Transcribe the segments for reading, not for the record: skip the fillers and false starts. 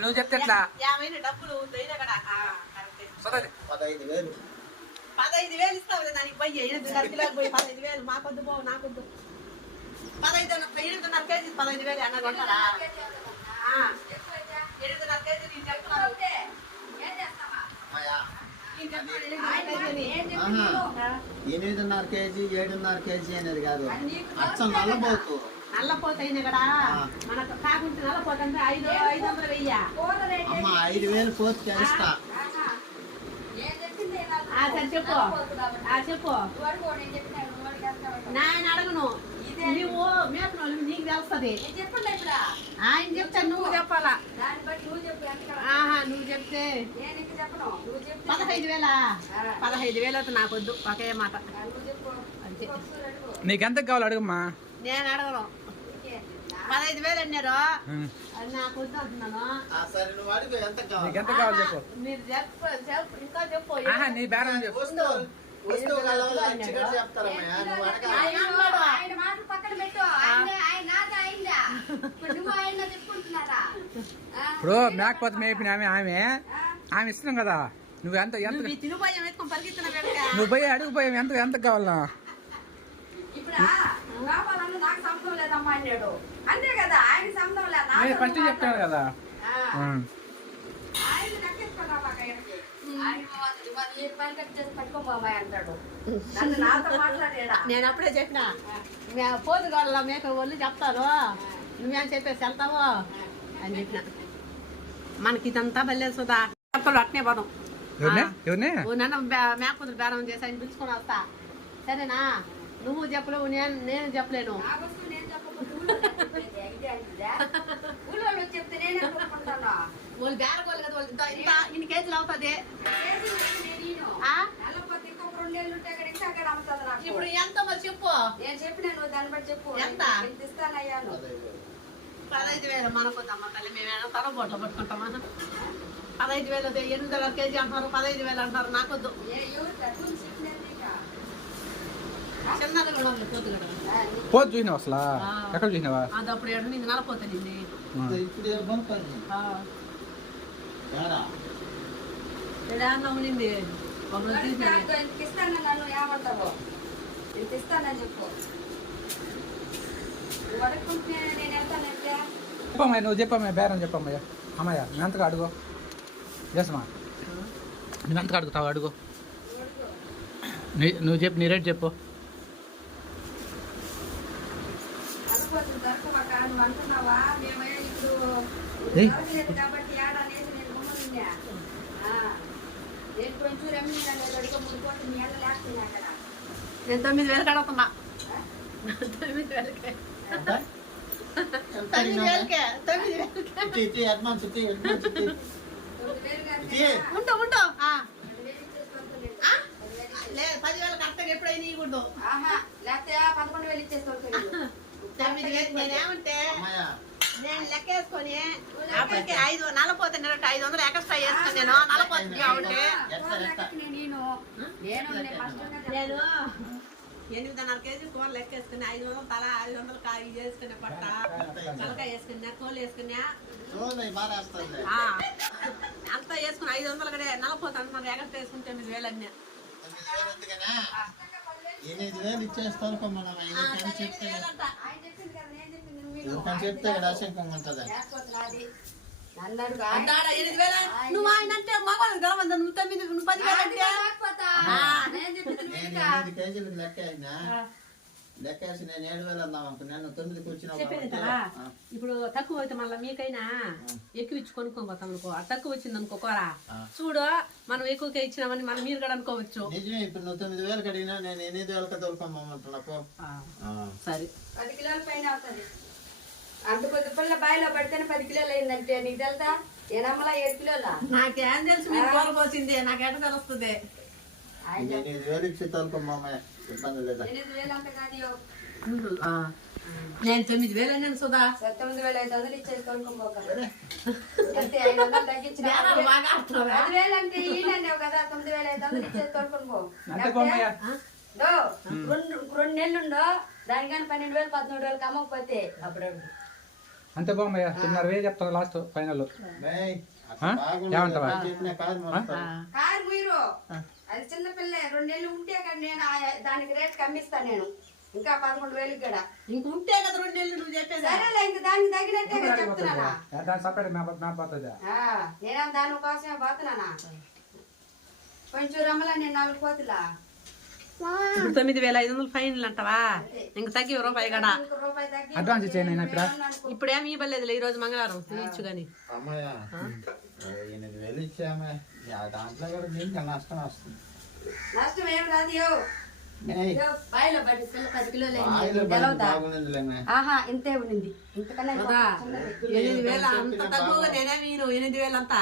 నువ్వు చెప్తే ఎట్లా? డబ్బులు 15,000 15,000 ఇస్తావు దానికి పోయి 8.5 కిలోకి పోయి 15,000 మాకొద్దు పోవు నాకొద్దు 8.5 కేజీ 15,000 అన్న కొంటారా 8.5 కేజీ నేను చెప్తున్నాను 8.5 కేజీ 7.5 కేజీ అనేది కాదు అచ్చం నల్లబోతు నల్లపోతాయినా కదా మనకు కాకుంటే నల్లపోతుంటే 500 వెయ్యి అమ్మ 5,000 పోతే తెలుస్తా సరే చెప్పు చెప్పు నేను అడగను నువ్వు మేపను నీకు తెలుస్తుంది ఆయన చెప్తాను నువ్వు చెప్పాలా నువ్వు చెప్తే 15,000 అయితే నాకొద్దు ఒకే మాట అంతే. నీకెంత కావాలి అడుగమ్మా. నేను అడగను 15,000 అన్నారు నాకు వద్దు అంటున్నాను. నీకెంత కావాలి చెప్పు. మీరు చెప్పు ఇంకా చెప్పు. నీ బేరం చెప్పు. ఇప్పుడు మేకపోతే మేపిన ఆమె ఇస్తున్నాం కదా. నువ్వు ఎంత నువ్వు పోయి అడుగుపోయావు ఎంత కావాలా? ఫస్ట్ చెప్తాను కదా. నేను అప్పుడే చెప్పిన పోదు కావాల మేక వాళ్ళు చెప్తారు నువ్వేం చెప్పేసి వెళ్తావు అని చెప్పిన. మనకి ఇదంతా బలేదు సుధా చెప్తాడు అట్నే పదం నన్ను మేకపోతులు బేరం చేసి ఆయన పిలుచుకొని వస్తా సరేనా. నువ్వు చెప్పలేవు నేను చెప్పలేను. వాళ్ళు బేరగోళ్ళు కదా వాళ్ళు ఇన్ని కేజీలు అవుతుంది. ఇప్పుడు ఎంత మరి చెప్పు. నేను చెప్పిన నువ్వు దాన్ని బట్టి చెప్పు. ఎంత ఇస్తానయ్యాను 15,000 మనకొద్దమ్మా తల్లి. మేము తల బొట్లు పట్టుకుంటామా? 15,000 8.5 కేజీ అంటున్నారు 15,000 అంటున్నారు నాకొద్దు. చిన్నది కూడా ఉంది పోతు కదా. పోతు చూసినావు అసలు ఎక్కడ చూసినావా? అది అప్పుడు ఎడ నిన్ను నలపోతుంది. ఎడన్నా ఉన్నింది ఇస్తాను నన్ను ఏమంటావు ఇంత ఇస్తానని చెప్పు. అడుగుతుంటే నేను వెళ్తానంటే చెప్పమ్మా. నువ్వు చెప్పమ్మా బేరం చెప్పమ్మయ్యా. అమ్మయ్యా నువ్వు ఎంతగా అడుగు చేసమ్మా. నువ్వు ఎంతగా అడుగుతావు అడుగు. నువ్వు చెప్పు నీ రేట్ చెప్పు. నువ్వు అంటున్నావా మేము ఇప్పుడు కాబట్టి ఏడనేసి నేను గుమ్మలున్నా నేను కొంచెం రమ్మి అడుగు ముందుకోటి మీ ఏళ్ళ లేకపోయినా అక్కడ నేను 9,000 కడుగుతున్నా. 9,000కే ఉండు లేదు 10,000 కరెక్ట్గా ఎప్పుడైనా ఇవ్వకూడదు. లేకపోతే 11,000 ఇచ్చేస్తాను. 9,000 నేనేమంటే నేను లెక్క వేసుకొని అప్పటికి 5 నలపోతుంది 500 ఎక్స్ట్రా వేసుకొని నేను నలపోతుంది కాబట్టి నేను 8.5 కేజీ కూర లెక్క వేసుకుని 500 తల 500 కాయ చేసుకునే పట్ట తలకాయ వేసుకున్నా కోళ్ళు వేసుకున్నా అంతా వేసుకుని 500 కూడా నలపోతుంది మరి ఎక్స్ట్రా వేసుకుని 9,000 అన్నీ 8,000 ఇచ్చేస్తాను. చెప్తే రాసేకుంటుంది. నువ్వు ఆయన అంటే మగవాళ్ళు గెలవంద నువ్వు 9 నువ్వు 10,000 అంటే 8 కేజీలకు లెక్క అయినా లెక్కేసి నేను 7,000 అందాం అనుకున్నాను. 9కి వచ్చిన ఇప్పుడు తక్కువ అయితే మళ్ళీ మీకైనా ఎక్కువ ఇచ్చి కొనుక్కోపోతాం అనుకో. తక్కువ వచ్చింది అనుకో కూర చూడు మనం ఎక్కువగా ఇచ్చినామని మనం మీరు కూడా అనుకోవచ్చు. నిజమే. ఇప్పుడు నువ్వు 9,000 అడిగినా నేను 8,000 తోలుకోమంటున్నా. సరే 10 కిలోల పైన అవుతుంది. అంత కొద్ది పిల్ల బాయిలో పడితేనే 10 కిలోలు అయిందంటే నీకు తెలుసా? ఏనమ్మలా 7 కిలోలా? నాకేం తెలుసు మీరు కూర పోసింది నాకెట తెలుస్తుంది. 8,000 ఇచ్చి తోలుకోమ్మా ఇబ్బంది లేదా? 8,000 అంత కాదు. నేను 9,000 అన్నాను సుధా. 9,500 ఇచ్చేసి తోలుకోపోతాను. అంటే 500 తగ్గించిన 10,000 అంటే ఈయనన్నావు కదా 9,500 ఇచ్చేసి తోలుకొని పో. 2 నెలలుండో దానికని 12,000 13,000 అమ్మకపోతే అప్పుడు అంతే బామ్మయ్య 9,500 చెప్తాను లాస్ట్ ఫైనల్. ఏయ్, అట్లా ఆ? బాగుండదు. ఏమంటావా? పని చెప్పినా కాదు మొత్తం. కారు మీరు అది చిన్న పిల్ల 2 నెలలు ఉంటే కదా నేను దానికి రేట్ కమ్మిస్తా నేను ఇంకా 11,000 కూడా ఇంక ఉంటే కదా 2 నెలలు నువ్వు చెప్పేది. సరేలే ఇంక దానికి తగినట్టే కదా చెప్తున్నానా దాని సపరేట్ మ్యాప్ పోతుందా? నేనేం దాని కోసమే పోతున్నానా కొంచెం రమ్మలా నేను 4 పోతులా 9,500 ఫైనల్ అంటావా? ఇంక తగ్గి రూపాయి కదా. ఇంకో రూపాయి తగ్గి అడ్వాన్స్ ఇచ్చేయండి నేను ఇక్కడ. ఇప్పుడేమి ఇవ్వలేదులే, ఈ రోజు మంగళవారం ఇచ్చు గాని. అమ్మయ్య 8,000 ఇచ్చామే. దాంట్లో కూడా దీనికి నష్టం వస్తుంది. నష్టం ఏం రాదు యో. ఏయ్, యో, బాయిలో పడి పిల్ల 10 కిలోలు ఆయిల్ అయింది. బండి తెలవదా? బాగుందిలేమే. ఆహా ఇంతే ఉండింది ఇంతకన్నా కదా, చిన్నది. 8,000 అంత తక్కువగా నేనే మీరు 8,000 అంతా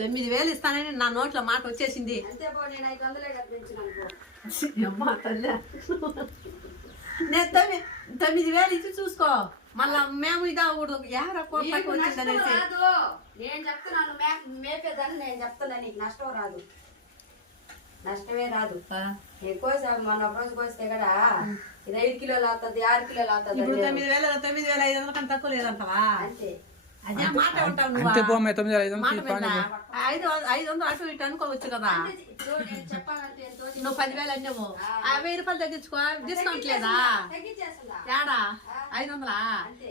9,000 ఇస్తానని నా నోట్లో మాట వచ్చేసింది. అంతే పో నేను 500 కదా పెంచినాను. అమ్మా తల్లి, నేను 9,000 ఇచ్చి చూసుకో. మళ్ళా మేము ఇది అవ్వకూడదు 50 కోట్లకు నీకు నష్టం వచ్చిందనేసి. రాదు. నేను చెప్తున్నాను మేపేదాన్ని నేను చెప్తున్నా నీకు నష్టం రాదు. నష్టమే రాదు. ఎక్కువ మన ఒక రోజు కోస్తే కదా ఇది 5 కిలోలు అవుతుంది 6 కిలోలు అవుతుంది ఇప్పుడు 9,500 కన్నా తక్కువ లేదంటావా? అంతే. అదే మాట ఉంటావు నువ్వు. అంతే బామ్మయ్య 9,500 మాట మీద 500 అటు ఇటు అనుకోవచ్చు కదా. ఇప్పుడు నేను చెప్పాలంటే ఎంతో నువ్వు 10,000 అన్నావు, 1000 రూపాయలు తగ్గించుకో. డిస్కౌంట్ లేదా? తగ్గించేస్తుందా? ఏడా 500?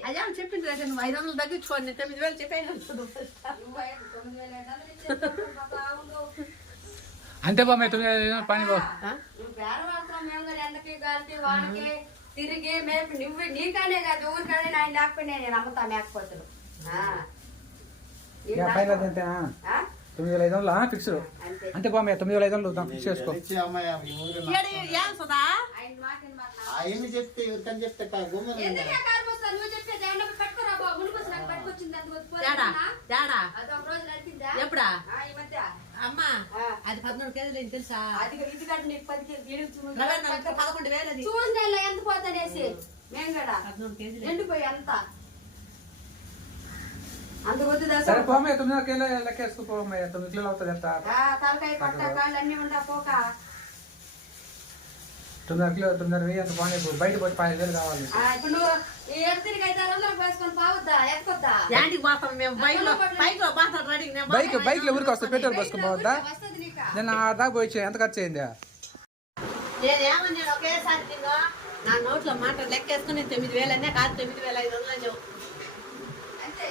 అదేం చెప్పింది రేటు, నువ్వు 500 తగ్గించుకో. నేను 9,000 చెప్పాను. నువ్వు 9,500 ఇచ్చేస్తావు బాబా, అవును. అంతే బామ్మయ్య 9,500 పని పో. నువ్వు బేరవాడుతున్నావు మేము కూడా ఎండకి గాలికి వాడికి తిరిగి మేము నువ్వు నీకనే కాదు ఊరికనే ఆయన లేకపోయినా నేను అమ్ముతా మేకపోతులు. ఫైనల్ అంతేనా? 9,500 ఫిక్స్. అంతే. అంతే బామ్మయ్య 9,500 ఫిక్స్ చేసుకో. ఇచ్చి అమ్మయ్య ఈ ఊరు ఏం సుధా? ఆయన మాటని మాట ఆయన్ని చెప్తే ఎవరికని చెప్తే గుమ్మలు ఎందుకే కారు పోస్తాను? నువ్వు చెప్పేది ఏమన్నా పట్టుకురా బాబు. మునుకోసం నాకు పట్టుకొచ్చింది అది ఏడా ఏడా అది ఒక రోజు నడిచిందా ఎప్పుడా? ఈ మధ్య అమ్మా అది 14 కేజీలు అయింది తెలుసా? అది ఇంటికంటే నీకు 10 కేజీలు 11,000 అది. చూసిన ఎంత పోతానేసి మేము కూడా 14 కేజీలు. ఎండిపోయి అంత అంత వద్దు సరే బామ్మయ్య 9 కిలో లెక్కేసుకో బామ్మయ్య. 9 కిలోలు అవుతుంది ఎంత? తలకాయ పట్ట కాళ్ళు అన్ని ఉండా పోక 9 కిలో 9,500 ఎంత బాగుంది. బయట పోయి 5,000 కావాలి. ఇప్పుడు నువ్వు ఈ ఎడతిరిగి 500 వేసుకొని పోవద్దా ఎక్కొద్దా యాంటికి పోతాం మేము బైక్ లో పోతాం రెడీ. బైక్ లో ఊరికి వస్తే పెట్రోల్ పోసుకొని పోవద్దా? వస్తుంది నీకు నేను ఆ దాకా పోయి వచ్చాను. ఎంత ఖర్చు అయింది? నేనేమన్నా ఒకేసారి నిన్ను నా నోట్లో మాట లెక్కేసుకుని 9,000 అనే కాదు 9,500 అని చెప్పు. అంతే.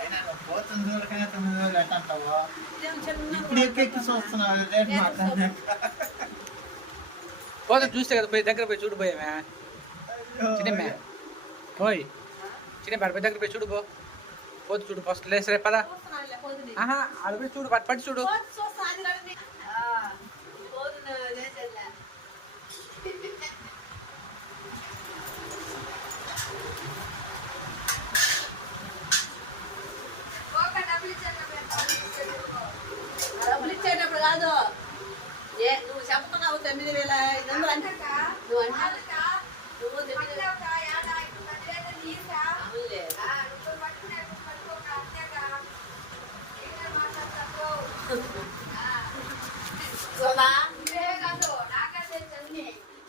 అయినా నువ్వు పోతుంది దూరకనే 9,000 ఎట్ట అంటావు? ఇదేం చిన్న ఇప్పుడు ఎక్కి చూస్తున్నావు రేట్ మాట్లాడినా. పోతే చూస్తే కదా పోయి దగ్గర పోయి చూడు పోయామే. చిన్నమ్మే ఓయ్ చిన్న పోయి దగ్గర పోయి చూడు పోతు చూడు ఫస్ట్ లేసరే పదా. చూస్తున్నానులే, పోదుని. ఆహా అది పోయి చూడు పట్టి చూడు. చూస్తా, అది కూడా నీ- పోదును, లేచేదిలే. పోక డబ్బులు ఇచ్చేటప్పుడు డబ్బులు ఇచ్చేటప్పుడు కాదు, నువ్వు చెప్తున్నావు 9,500 అంటే నువ్వు అంటే నువ్వు 9,000 అవునులే. చూడా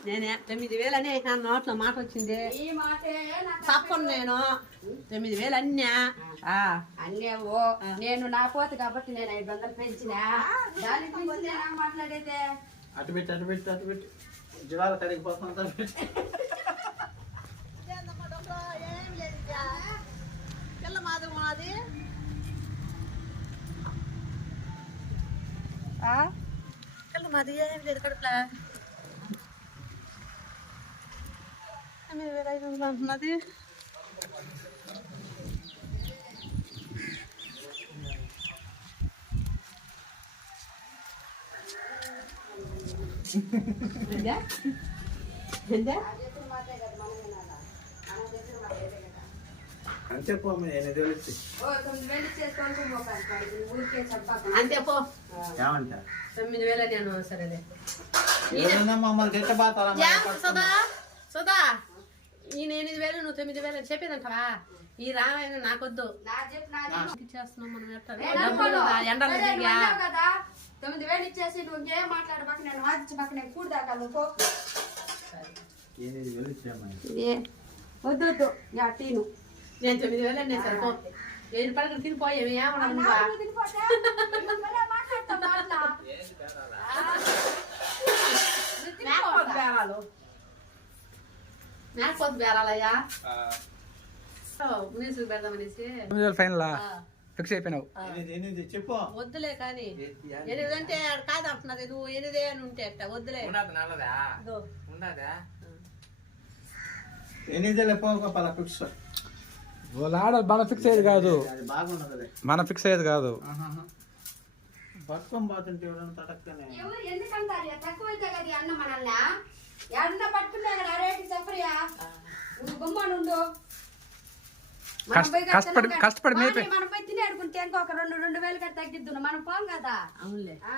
నేనే 9,000 అని నా నోట్లో మాట వచ్చింది. తప్పను నేను 9,000 అన్నా. అన్నేవో నేను నా పోత కాబట్టి నేను 500 పెంచినా దాని గురించి నేను మాట్లాడేదే. అటు పెట్టి జ్వాల కడిగిపోతుంది అటు పెట్టి. పిల్ల మాది మాది పిల్ల మాది ఏం లేదు కడుపులా 9,500 అంటున్నది. అంతే పోమ్మ 8,000 ఇచ్చి. ఓ 9,000 ఇచ్చేసుకోవాలి ఊరికే చెప్పాక అంతే పో. ఏమంటా 9,000 నేను సరేలే. ఎవరైనా మమ్మల్ని తిట్టబాతారా? సుధా సుధా ఈ 8,000 నువ్వు 9,000 అని చెప్పేదంటావా? ఈ రామాయణ నాకొద్దు. నా చెప్పు నా ఇచ్చేస్తున్నాం మనం ఎట్లా? నేను డబ్బులు అనుకోను. ఎండలు సరే, దిగా. నువ్వు అన్నావు కదా 9,000 ఇచ్చేసి నువ్వు ఇంకేం మాట్లాడబాక నేను వాదించబాక నేను కూడదాకా పో 8,000 ఇచ్చామని. వద్దు వద్దు యా టీను నేను 9,000 అన్నీ సరిపో 1000 రూపాయలు తినిపోయాము ఏమన్నా నాకు తినిపోతే నువ్వు భలే మాట్లాడతావు మాటలా. నువ్వు మేకపోతు తినిపోతా. బేరాలు మేకపోతు బేరాలయ్యా మునీసుకు పెడదామనేసి 9,000 ఫైనల్ ఫిక్స్ అయిపోయినావు. ఎనిమిది చెప్పు. వద్దులే కానీ 8 అంటే కాదు అంటున్నది నువ్వు 8 అని ఉంటే అట్ట వద్దులే ఇదో. ఎనిమిదిలో పోగొప్పల ఫిక్స్. వాళ్ళ ఆడలు మనం ఫిక్స్ అయ్యేది కాదు, అది బాగున్నది. మనం ఫిక్స్ అయ్యేది కాదు. పట్టుకొని పోతుంటే ఎవరైనా తడక్కనే. ఎవరు ఎందుకంటారు తక్కువైతే కదా ఈ అన్న మనల్ని ఎవరన్నా పట్టుకున్నా కదా రేటు చెప్పరియా నువ్వు గుమ్మనుండు కష్టపడి మేపే మనం పోయి తిని అడుకుంటే ఇంకొక 2,000 కట్టి తగ్గిద్దు మనం పోం కదా అవునులే ఆ.